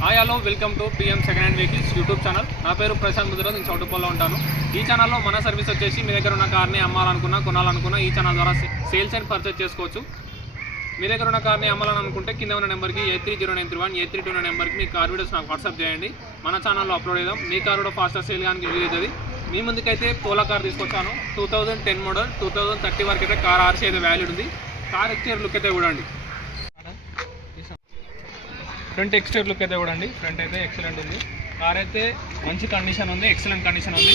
Hi hello welcome to PM second hand vehicles YouTube channel. నా పేరు ప్రశాంత్ ముద్ర, నేను చౌటుప్పల్లో ఉంటాను. ఈ ఛానల్లో మన సర్వీస్ వచ్చేసి మీ దగ్గర ఉన్న కార్ని అమ్మాలనుకున్నా కొనాలనుకున్నా ఈ ఛానల్ ద్వారా సేల్స్ అండ్ పర్చేస్ చేసుకోవచ్చు. మీ దగ్గర ఉన్న కార్ని అమ్మాలని అనుకుంటే కింద ఉన్న నెంబర్కి 830931 8329 నెంబర్కి మీ కార్ వీడియోస్ నాకు వాట్సాప్ చేయండి. మన ఛానల్లో అప్లోడ్ చేద్దాం. మీ కార్ కూడా ఫాస్టర్ సేల్ కానీ రిలీజ్ అవుతుంది. మీ ముందుకైతే పోలా కార్ తీసుకొచ్చాను. 2010 మోడల్ 2030 వరకు అయితే కార్ ఆర్సీ అయితే వ్యాలిడ్ ఉంది. కార్ ఎక్స్టీరియర్ లుక్ అయితే చూడండి. ఫ్రంట్ ఎక్స్టీరియర్ లుక్ అయితే చూడండి. ఫ్రంట్ అయితే ఎక్సలెంట్ ఉంది. కార్ అయితే మంచి కండిషన్ ఉంది, ఎక్సలెంట్ కండిషన్ ఉంది.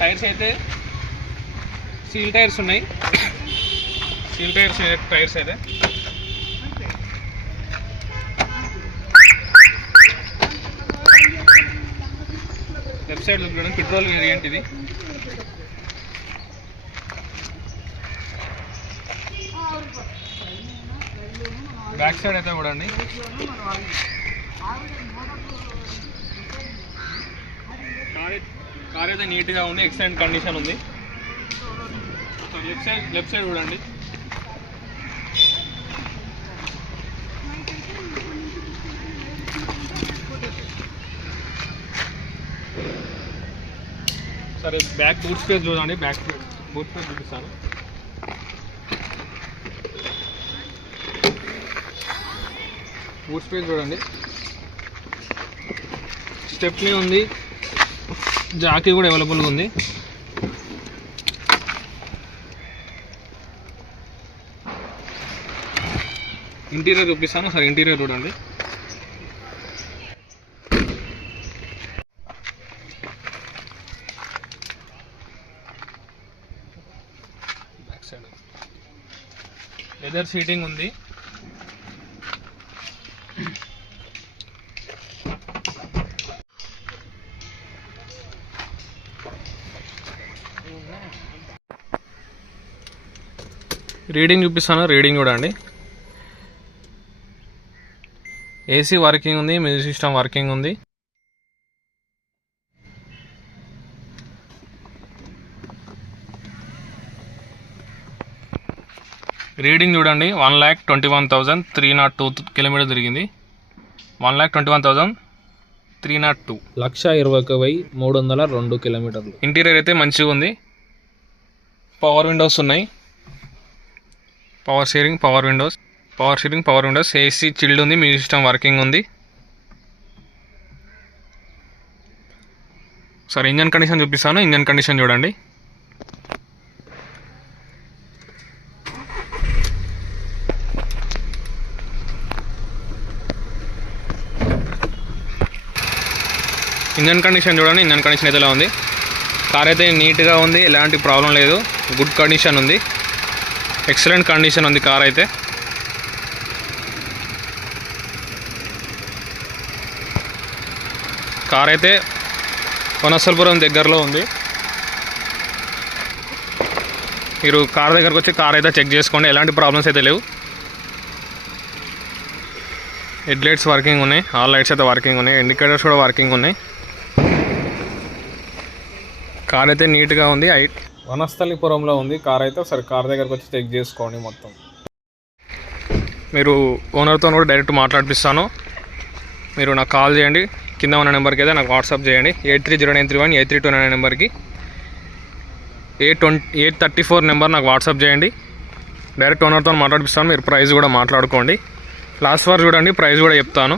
టైర్స్ అయితే సీల్ టైర్స్ ఉన్నాయి. సీల్ టైర్స్ అయితే లెఫ్ట్ సైడ్ లుక్ చూడండి. పెట్రోల్ వేరియంట్ ఇది. బ్యాక్ సైడ్ అయితే చూడండి. కార్ అయితే నీట్గా ఉంది, ఎక్సలెంట్ కండిషన్ ఉంది. లెఫ్ట్ సైడ్ చూడండి. సరే బ్యాక్ బూట్ స్పేస్ చూడండి. బ్యాక్ బూట్ స్పేస్ చూపిస్తాను. బూట్ స్పేస్ చూడండి. స్టెప్నీ ఉంది, జాకీ కూడా అవైలబుల్గా ఉంది. ఇంటీరియర్ చూపిస్తాను. సరే ఇంటీరియర్ చూడండి. బ్యాక్ సైడ్ లెదర్ సీటింగ్ ఉంది. రీడింగ్ చూపిస్తాను. రీడింగ్ చూడండి. ఏసీ వర్కింగ్ ఉంది, మ్యూజిక్ సిస్టమ్ వర్కింగ్ ఉంది. రీడింగ్ చూడండి. 1,21,302 కిలోమీటర్ తిరిగింది. 1,21,302. 1,21,302 కిలోమీటర్లు. ఇంటీరియర్ అయితే మంచిగా ఉంది. పవర్ విండోస్ ఉన్నాయి. Power steering, power Windows, AC chilled ఉంది, మ్యూజిక్ సిస్టమ్ వర్కింగ్ ఉంది. సరే ఇంజన్ కండిషన్ చూపిస్తాను. ఇంజన్ కండిషన్ చూడండి. ఇంజన్ కండిషన్ అయితే ఎలా ఉంది. కార్ అయితే నీట్గా ఉంది, ఎలాంటి ప్రాబ్లం లేదు. గుడ్ కండిషన్ ఉంది, ఎక్సలెంట్ కండిషన్ ఉంది కార్ అయితే. కార్ అయితే వనస్థలపురం దగ్గరలో ఉంది. మీరు కార్ దగ్గరకు వచ్చి కార్ అయితే చెక్ చేసుకోండి, ఎలాంటి ప్రాబ్లమ్స్ అయితే లేవు. హెడ్ లైట్స్ వర్కింగ్ ఉన్నాయి, ఆల్ లైట్స్ అయితే వర్కింగ్ ఉన్నాయి, ఇండికేటర్స్ కూడా వర్కింగ్ ఉన్నాయి. కార్ అయితే నీట్గా ఉంది. వనస్థలిపురంలో ఉంది కార్ అయితే. ఒకసారి కార్ దగ్గరకు వచ్చి చెక్ చేసుకోండి మొత్తం. మీరు ఓనర్తో కూడా డైరెక్ట్ మాట్లాడిపిస్తాను. మీరు నాకు కాల్ చేయండి. కింద ఉన్న నెంబర్కి అయితే నాకు వాట్సాప్ చేయండి. 830931 8329 నెంబర్కి 834 నెంబర్ నాకు వాట్సాప్ చేయండి. డైరెక్ట్ ఓనర్తో మాట్లాడిపిస్తాను. మీరు ప్రైస్ కూడా మాట్లాడుకోండి. లాస్ట్ వరకు చూడండి, ప్రైస్ కూడా చెప్తాను.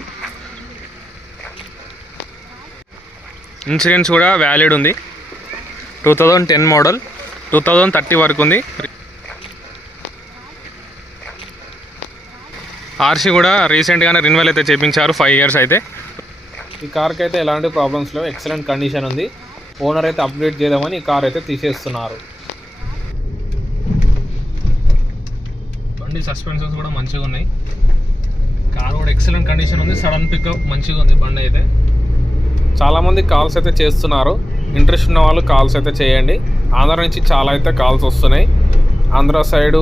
ఇన్సూరెన్స్ కూడా వ్యాలిడ్ ఉంది. 2010 మోడల్ 2030 వరకు ఉంది. ఆర్సీ కూడా రీసెంట్గానే రెన్యువల్ అయితే చేయించారు, 5 ఇయర్స్ అయితే. ఈ కార్కి అయితే ఎలాంటి ప్రాబ్లమ్స్ లేవు, ఎక్సలెంట్ కండిషన్ ఉంది. ఓనర్ అయితే అప్డేట్ చేద్దామని ఈ కార్ అయితే తీసేస్తున్నారు. బండి సస్పెన్షన్స్ కూడా మంచిగా ఉన్నాయి. కార్ కూడా ఎక్సలెంట్ కండిషన్ ఉంది. సడన్ పికప్ మంచిగా ఉంది బండి అయితే. చాలామంది కాల్స్ అయితే చేస్తున్నారు. ఇంట్రెస్ట్ ఉన్న వాళ్ళు కాల్స్ అయితే చేయండి. ఆంధ్ర నుంచి చాలా అయితే కాల్స్ వస్తున్నాయి. ఆంధ్ర సైడు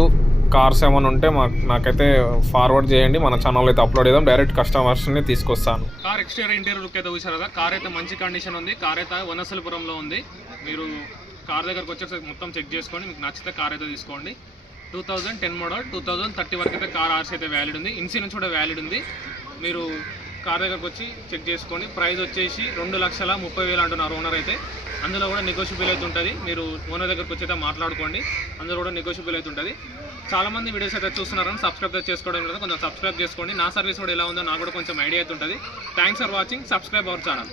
కార్స్ ఏమైనా ఉంటే నాకైతే ఫార్వర్డ్ చేయండి. మన ఛానల్ అయితే అప్లోడ్ చేద్దాం. డైరెక్ట్ కస్టమర్స్ని తీసుకొస్తాను. కార్ ఎక్స్టీరియర్ ఇంటీరియర్ లుక్ అయితే చూసారు కదా. కార్ అయితే మంచి కండిషన్ ఉంది. కార్ అయితే వనస్థలిపురంలో ఉంది. మీరు కార్ దగ్గరకు వచ్చేసి మొత్తం చెక్ చేసుకోండి. మీకు నచ్చితే కార్ అయితే తీసుకోండి. 2010 మోడల్ 2030 వరకు అయితే కార్ ఆర్సీ అయితే వ్యాలిడ్ ఉంది. ఇన్సూరెన్స్ కూడా వ్యాలిడ్ ఉంది. మీరు కార్ దగ్గరకు వచ్చి చెక్ చేసుకోండి. ప్రైస్ వచ్చేసి 2,30,000 అంటున్నారు ఓనర్ అయితే. అందులో కూడా నెగోషియబుల్ అయితే ఉంటుంది. మీరు ఓనర్ దగ్గరకు వచ్చి అయితే మాట్లాడుకోండి, అందులో కూడా నెగోషియబుల్ అయితే ఉంటుంది. చాలామంది వీడియోస్ అయితే చూస్తున్నారని సబ్స్క్రైబ్ చేసుకోవడం లేదు, కొంచెం సబ్స్క్రైబ్ చేసుకోండి. నా సర్వీస్ కూడా ఎలా ఉందో నాకు కూడా కొంచెం ఐడియా అయితే ఉంటుంది. Thanks for watching. Subscribe our channel.